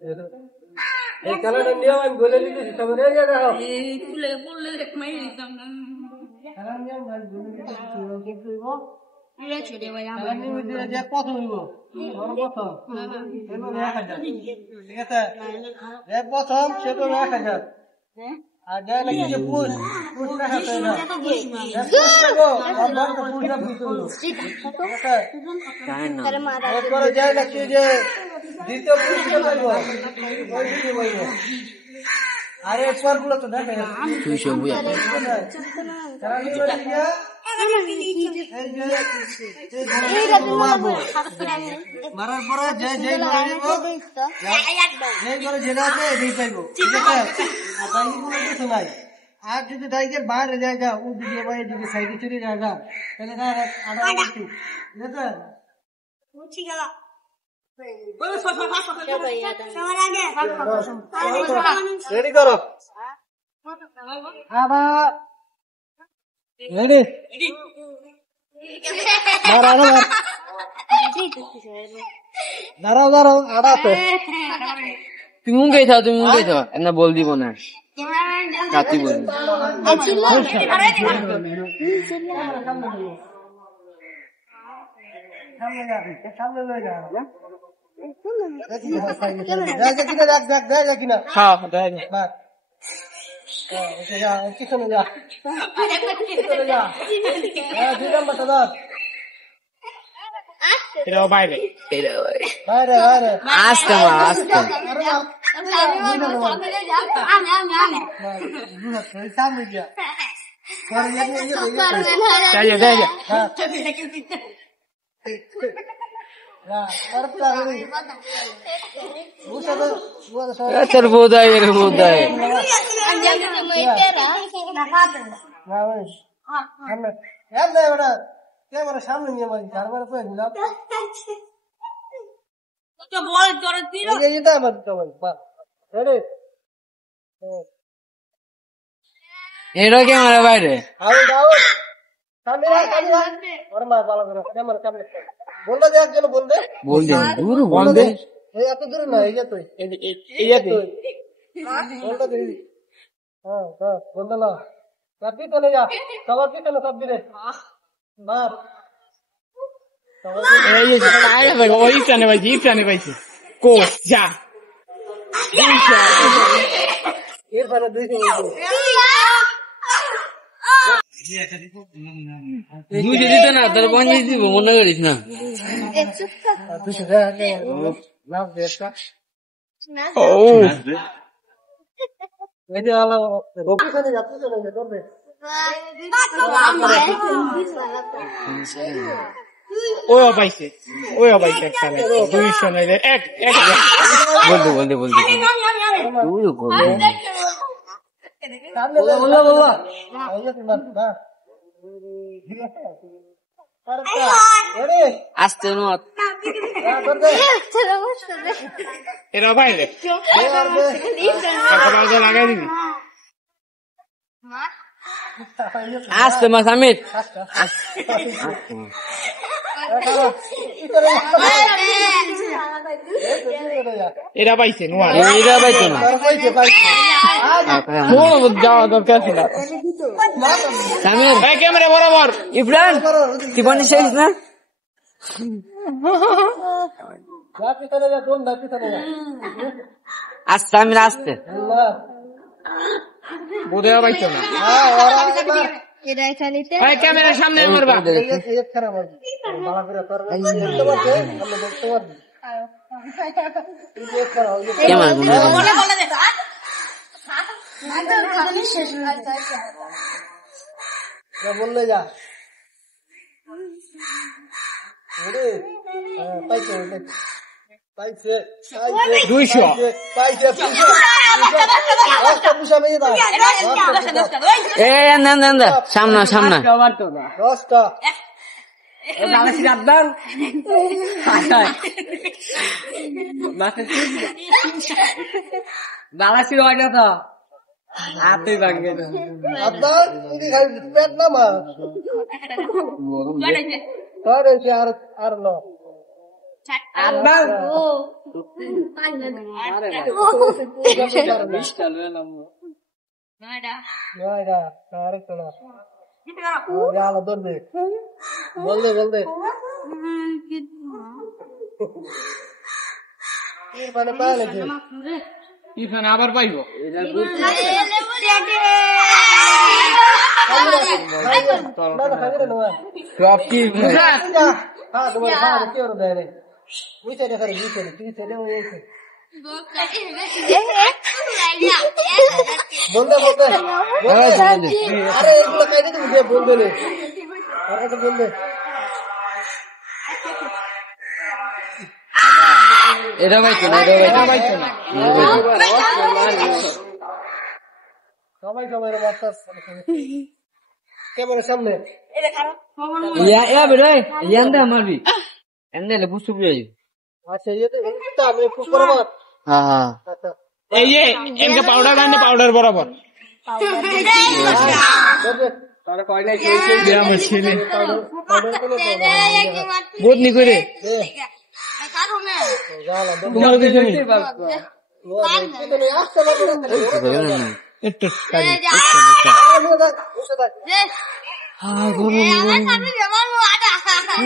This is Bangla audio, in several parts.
এই খেলাটা নিয়ম আমি বলে দিতেছি তবে রেগে যাও বললে মাই দিতাম না খেলা নিয়ম আমি বলে দিতেছি কি করব ছেড়ে ভাই খেলা নিয়ম দিয়ে যে কত হইব প্রথম এলো 1000 ঠিক আছে যে প্রথম সে তো 1000 আর যাই নাকি যে পুষ রাখা তাই না পুষ রাখো আমার তো পুষ রাখতে হলো ঠিক আছে এরপরে যাই নাকি যে দ্বিতীয় পুরস্কার পাইব ওই দিকে পাইব আর এরপর গুলো তো দেখে তুই সব বুঝা তারা নিয়ে গিয়া মারার পরে যে যে করে যেটা আছে এটাই পাইব ঠিক আছে আর দাইগুলো কিছু নাই আর যদি দাইকের বাইরে জায়গা ও দিকে বাইরে দিকে সাইডে চলে জায়গা তাহলে আড়া ঠিক আছে বুঝি গেল রেডি করো আবার রেডি দাঁড়াও দাঁড়াও আড়াতে তুমি উঙ্গে থাও এমনা বল দিব না রাতি বল সামনে লয়ে যা বোধায় সামনে নিয়ে মারি চারবার করে দিলাম এটা ক্যামেরা বাইরে বললে যে একজন বলবে বলবে এত দূরে না এই তুই বলতে না রাখবি চলে যা সবার পিছনে সব দিলে মার এরপরে 200 দিত না তোর 50 দিব মনে করিস না পাইছে 200 নইলে এক বলতে আসতে নত এরা বাইরে লাগাই দিবি আসতে মা সামিত এরা পাইছে এরা পাইতো না যাওয়া দরকার ছিল সামির ক্যামেরা বরাবর ইব্রাহিম তুই পানি শেষ না আসতে সামির আসতে বোধহয় পাইতো না ক্যামেরার সামনে মারবা বললে যা পাইছে 200 সামনা 10টা বালাসির অর্ডার তো হাতে ভাঙবে না আপনার পেট না মা আর ন ইরফান আবার পাইবো সব কি বলতে বলতে আরে এগুলো খাইতে তুমি যে বলবে না আর এটা বলবে এটা পাইছো না সবাই সবাই ক্যামেরার সামনে ইয়া বেরে ইয়ান্দা মারবি এন্ডে বুঝতে বুঝাই আচ্ছা এই তো আমি একটু করব হ্যাঁ আচ্ছা এই যে এনকে পাউডার আনলে পাউডার বরাবর তারা কয়লাই গ্রামের ছেলে পাউডার বহুত নি করে গালা তোমার কিছু নেই একটু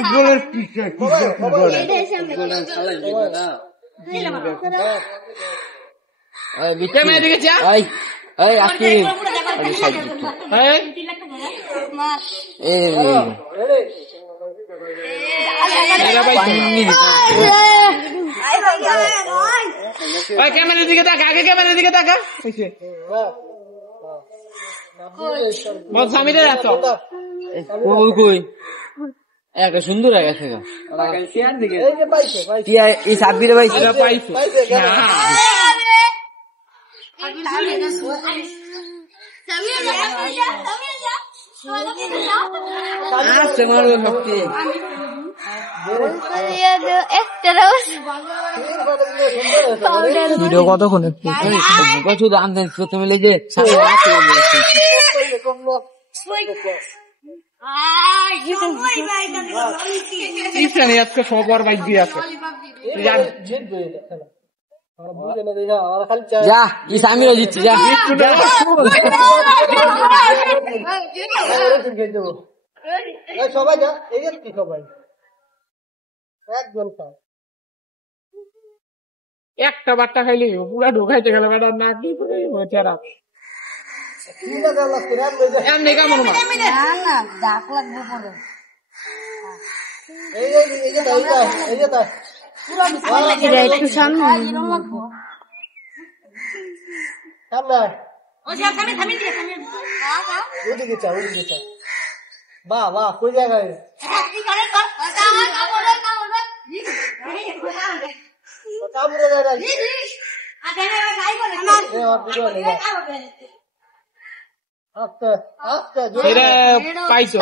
ফুটবলের পিছে ক্যামেরা দিকে যা এই এই আসি এই এরা পাইছো ওই ক্যামেরার দিকে তাকা আগে ক্যামেরার দিকে তাকা হইছে বল সামিরে রাখো কই কই এক সুন্দর আছে গা এই যে পাইছে কি এই সাব্বিরে পাইছে এটা পাইছো না আসছে মারবে ভক্তি ভিডিও কতক্ষণ শুধু আনতে প্রথমে লেগে আজকে সবার বাইক দিয়ে আছে যা ই সামিরও জিতছি যা সবাই যা এই কি সবাই একজন একটা বাট্টা খাইলে পুরা ঢোকাইতে গেলে বেটা না কি করে চেরা এমনি কেমন একটু সামনে ওদিকে চা বাহ বাহ কই জায়গায় কামড়ে যায় আস্তে আস্তে এটা পাইছো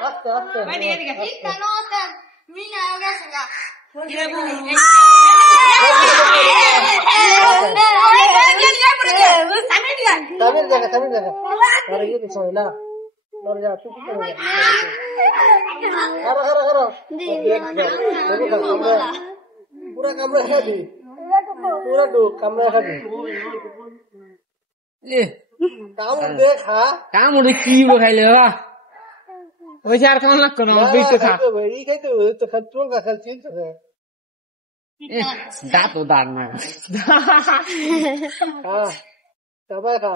আস্তে আস্তে তামিল জায়গা আরে ये तो ना और जा तू क्या कर करो पूरा कमरा खा दी पूरा दो कमरा खा दी काम देखा কামড়ে কি খাইলে বাবা ওই যে আর কেমন লাগতো না বেশি খা এই খাইতে তো খাচ্ছো না খাচ্ছিস দাঁত ও দাঁত না হ্যাঁ সবাই খা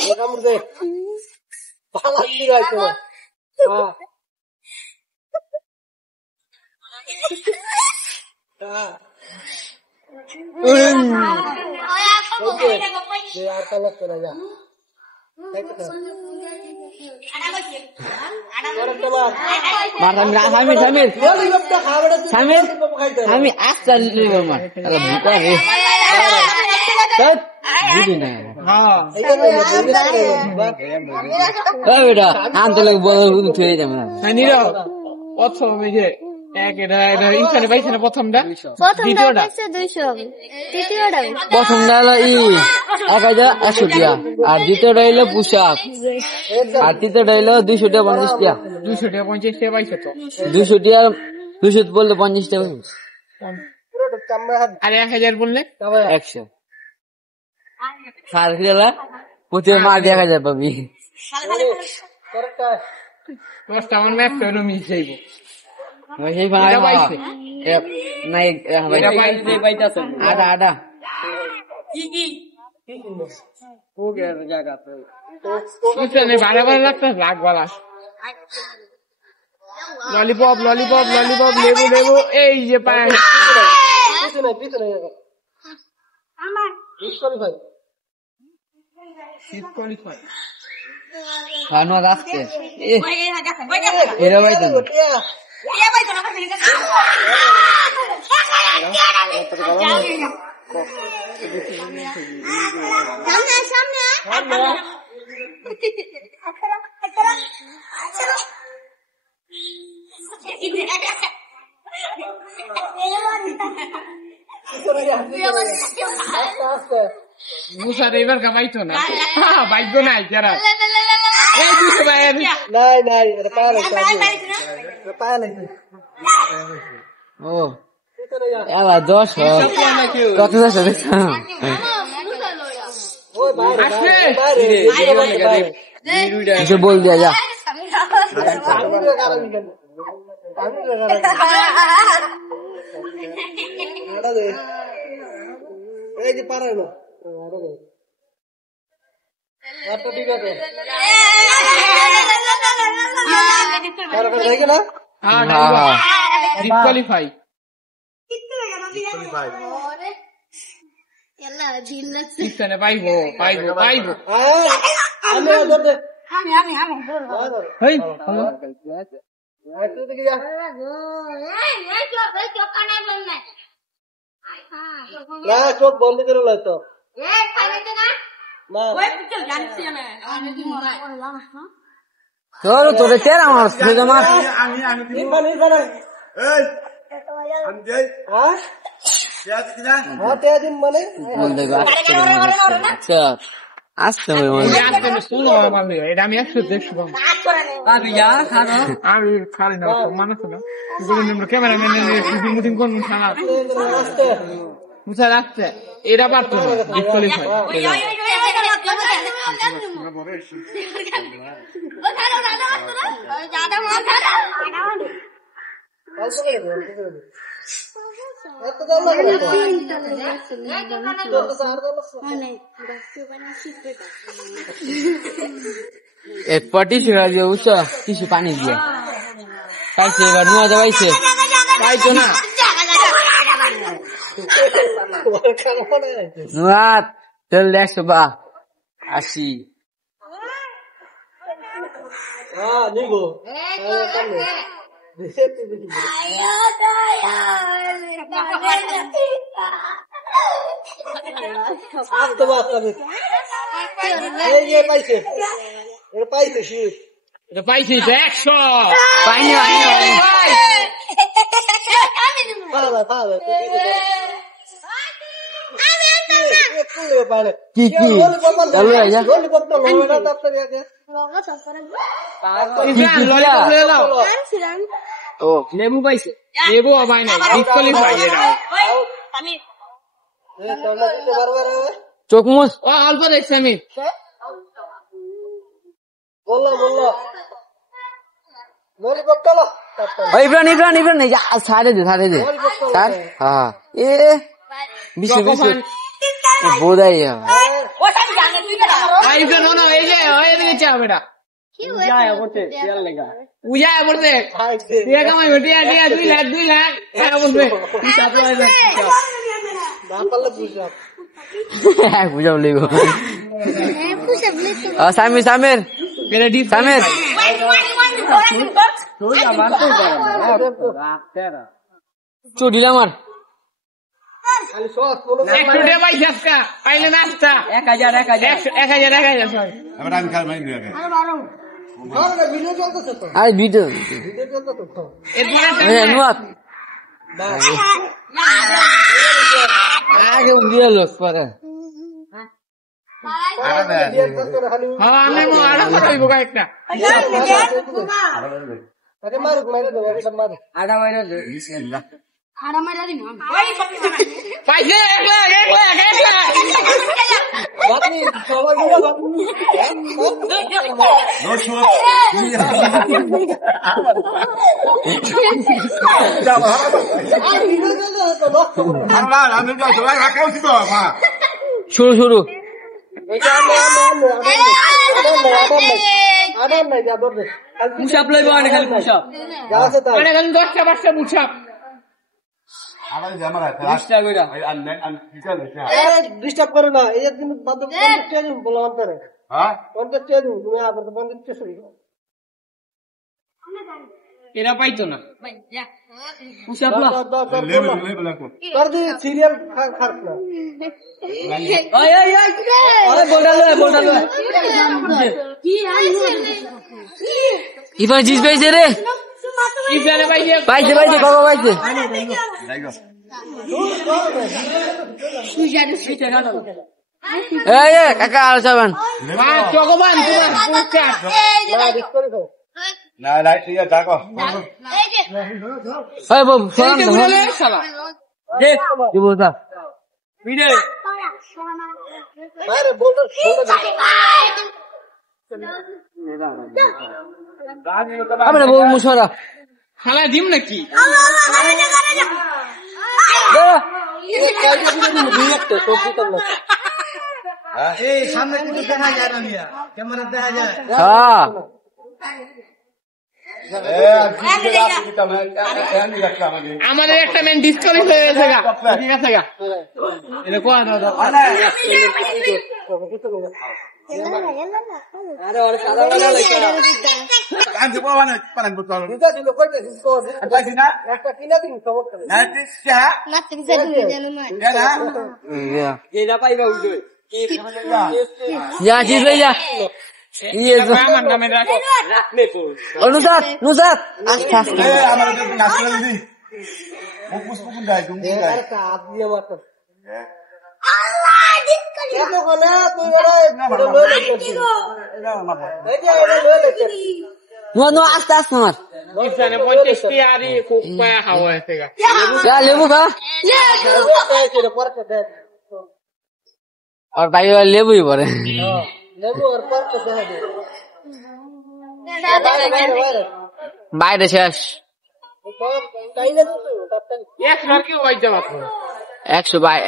ये कामड़ दे पाला की गाय तो हां हां ये यार का लग कर जा আমি আস্তে মার ভুকা রে বুঝি না বেটা আনতে লাগে বড় থুয়ে যাবে না নির প্রথম এই যে ইনসানে পাইছে না প্রথমটা প্রথমটা দ্বিতীয়টা হচ্ছে 200, তৃতীয়টা প্রথমটা হলো 1000 টাকা আর দ্বিতীয়টা হইলো পুষাপ আর তৃতীয়টা হইলো 200 টাকা 50 টাকা 200 টাকা 50 টাকা পাইছো তো 200 টাকা 200 বললে 50 টাকা পুরো চামড়া হাত আর 1000 বললে 100 সার খেলা প্রতি মার 1000 পাবি করেক্ট দশটা আমার ম্যাপ হলো মিস যাইব সেই ভাই এটা পাইছে। নাই এটা পাইছে। আডা ওগের জায়গাতে ইনসানে ভালো ভালো লাগতো লাগ বালা ললিপপ ললিপপ ললিপপ লেবু লেবু এই যে পায় পিছনে ডিসকোয়ালিফাই ডিসকোয়ালিফাই খানো আসছে এরা ভাই তো মুসার এবার কামাইতো না ভাগ্য নাই যারা এই 200 ভাই নাই এটা পায়া লাগছে ও এলা 10 কত আছে দেখছ ওই বাইরে আসলে বাইরে কিছু বল দিয়া যা এই যে পারে না ঠিক আছে দেখে না হ্যাঁ হ্যাঁ ডিসকোয়ালিফাই ইনসানে পাইবো আমি ধরতে হেই দেখে যা না চোখ বন্ধ করে লাগতো না তোরে তেরা আমার সোজা মার বল দেবে আচ্ছা আসতে হবে শুনো আমার এটা আমি 100 দেখছি আমি খালি না মানুষ না ক্যামেরাম্যান মিটিং কোন মুসা রাখছে এরা পারতো না ডিসকোয়ালিফাই এক পাটি ছিড়া দিয়ে উচ্চা কিছু পানি দিয়ে পাইছে এবার নিয়ে যাইছে পাইতো না নুয়াত চল 180 হ্যাঁ নিগো পাইছে এটা পাইছি 100 পাইনি কি চলো যা ইনসান ললিপপ নিয়ে নাও ও লেবু পাইছে লেবু পাই নাই ডিসকোয়ালিফাই এরা চোখ মুছ ও অল্প দেখছি আমি বললো ইব্রান ছাড়ে দে ছাড় হ্যাঁ এ বিশে বোধাই আইসন না এই যে এদিকে চাও বেটা উজা বলতে টিয়া কামাই টিয়া 2 লাখ বলবে বুঝাও লিগো সামির সামির চুডিল আমার 100 টাকা পাইছে আজকা পাইলে না আজকা 1000 সরি আমি খাই মাইনি ভিডিও চলতেছে তো আরে ভিডিও ভিডিও চলতেছে তো নুয়াত আগে উড়িয়ে লোক পরে আরে মারুক মারে দেবো এটা মারুক আড়া মাইরা পাইছে বাপনি সবাই গুলো বাপনি শুরু শুরু আদার নাই যা ধরবে পুশআপ লইব না খালি পুশআপ যা আছে তাই মানে খালি 10টা 12টা পুশআপ ডিস্টার্ব করো না এই একদিন বাদ বলা অন্তরে হ্যাঁ তুমি আবার বন্ধু শুরু এরা পাইতো না পুশআপ লা कर दी सीरियल खर्च ना ওই ওই ওই আরে বলডা লয় ইবার জিস পাইছে রে ইফারে পাইছে পাইছে পাইছে বাবা পাইছে এই এই কাকা আর যাবেন মা জগবান তোমার পুরস্কার ना रिस्क कर दो না রাইট ঠিক আছে দেখো এই বাবু শোন এইটা বলে শালা দে দিবসা ভিডিও अरे बोल আমরা বউ মুশরা শালা দিম নাকি ए सामने कुछ देखा जा रहा है कैमरा देखा जाए হ্যাঁ আমাদের একটা মেন ডিসকাউন্ট হয়ে গেছে গা ঠিক আছে গা এটা কোয়া দাও আরে ওর সাদা লাগা লাগে इधर से लोग कोई इसको একটা কিনা দিন খবর করে এটা পাইবা উঠবে যা জিস ভাই যা ইয়ে আমার নামে রাখো অনুসাদ নুসাদ আস্তে আস্তে अरे साथ दिया मत क्या तो कोना तू जरा लो लेके নো নো আস্তে আস্তে মার ইফানে 50 টি আরি খুব পায়া খাওয়া হয়েছে গা যা লেবু খা तेरे पर के दे আর ভাই লেবুই পরে लेबू और पर के दे বাইরে শেষ कहीं ना तू तब तक এক লাখ কি হই যাবে 100 বাই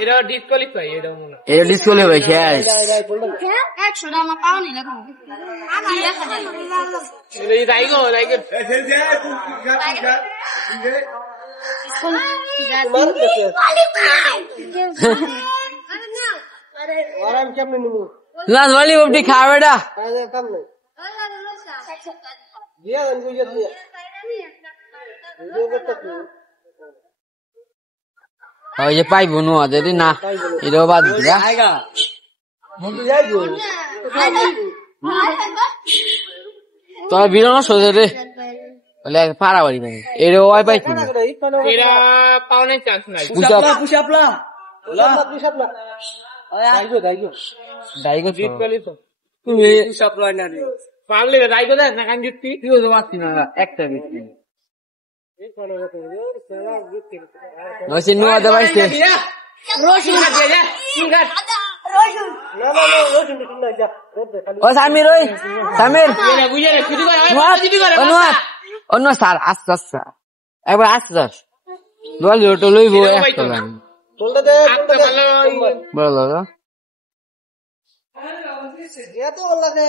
এটা ডিসকোয়ালিফাই এটা মনে এটা ডিসপ্লে ভাই শেষ এটা রাইগো রাইগো मार के और हम क्या नहीं লাল वाली बबडी खा बेटा आया कम नहीं दिया गंजू ये दिया वीडियो को तक ওই যে পাইবো নো যদি না এটা বাদ দিয়া हम तो जाए जो তোর বিরনো সোজে রে বলে পারা বাড়ি ভাই এর ওই পাইছি এরা পাওনের চান্স নাই পুশআপলা पुशअप ডাইগো ডিসকোয়ালিফাই তুমি পুশআপলা না রে পারলে রাইগো দেখ না কান জুতি তুই তো পাচ্ছি না একটা বেশি নসিন নো আদা পাইছে রোশন কাটে যা সিঙ্গার ना ना ना रोशन दिखना जा रोड दे खाली ও সামির ওই সামির এরা বুঝে রে শুধু করে নোয়াত শুধু করে নোয়াত অন্য স্যার আস্তে আস্তে একবার আস্তে যাস বল ওটা লইবো একটা গান बोल दे আপনি ভালো বল ये तो अल्लाह के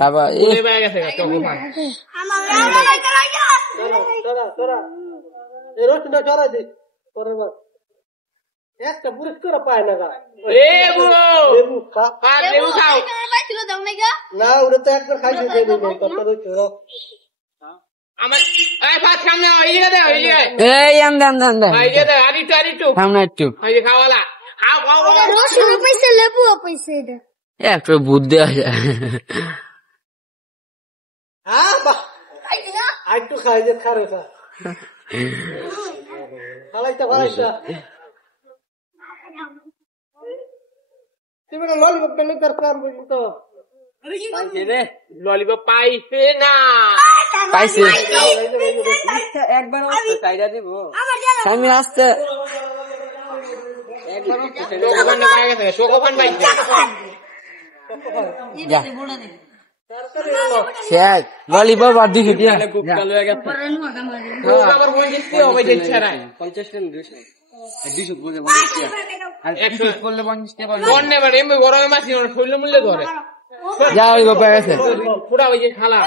বাবা এ বলে বাইরে গেছে চকোমান चला चला ये रोशन चला दे परवा একটা পুরস্কার পায় না গা এ বুড়ো লেবু খা আর লেবু খাও না ওরে তো একবার খাইতে দে দে কত রইছে আমার এই ভাত খাম না এই জায়গা দে এই জায়গা এই আম দাম দাম দাম এই জায়গা আরিটু সামনে একটু এই যে খাওয়ালা রসুন পাইছে লেবু পাইছে এটা একটু বুধ দেওয়া যায় আইটু খাই যে খারে খালাইতা খালাইতা তুমি না ললিপপ পেলে দরকার বুঝি তো ললিপপ পাইছে না পাইছে একবার আসতে চাইরা দিব আমি আসতে চোখোপান পাই গেছে চোখোপান পাইছে যা শেষ ললিপপ আর 200 টাকা আবার বই দিতে হবে যে ছাড়াই 50 টাকা 200 বলে 100 করলে 50 টাকা কোন নেবার এমনি গরমে মাছি ওর শরীর মূল্য ধরে যা ওই বাবা গেছে পুরা ওই যে খালা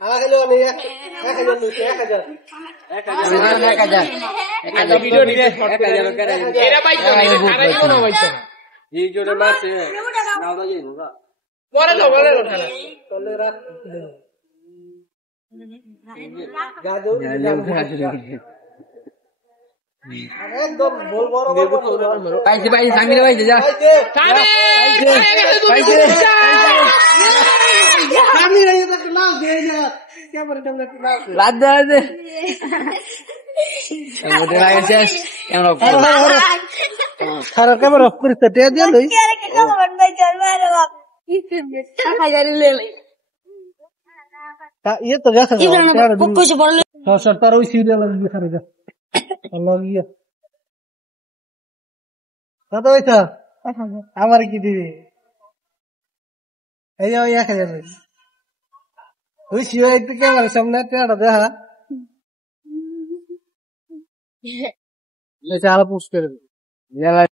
খালা খেলে অনেক 1000 একটা ভিডিও দিতে শর্ট করে এরা পাইছো না এটা সারা জীবন পাইছো না এই জোরে মারছে নাও দাও যাইবো গা পরে লো খালা চলে রাত একদম বল বড় বড় পাইছে পাইছে সামিরে পাইছে যা সামনে পাইছে আমি রে এটা নাম দিয়ে যা ক্যামেরা টামলা নাম লাদ দে আমাদের লাগে শেষ কেমন খারাপ ক্যামেরা অফ করিস তে দিয়ে লই তা ইয়ে তো দেখা যায় সর তার ওই সিরিয়াল আমি খারে যা আল্লাহ ইয়া কত হইছে আমার কি দিবি এই যে 1000 ওই শিবা একটু ক্যামেরার সামনে টেড়া দেখা আলো পোস্ট করে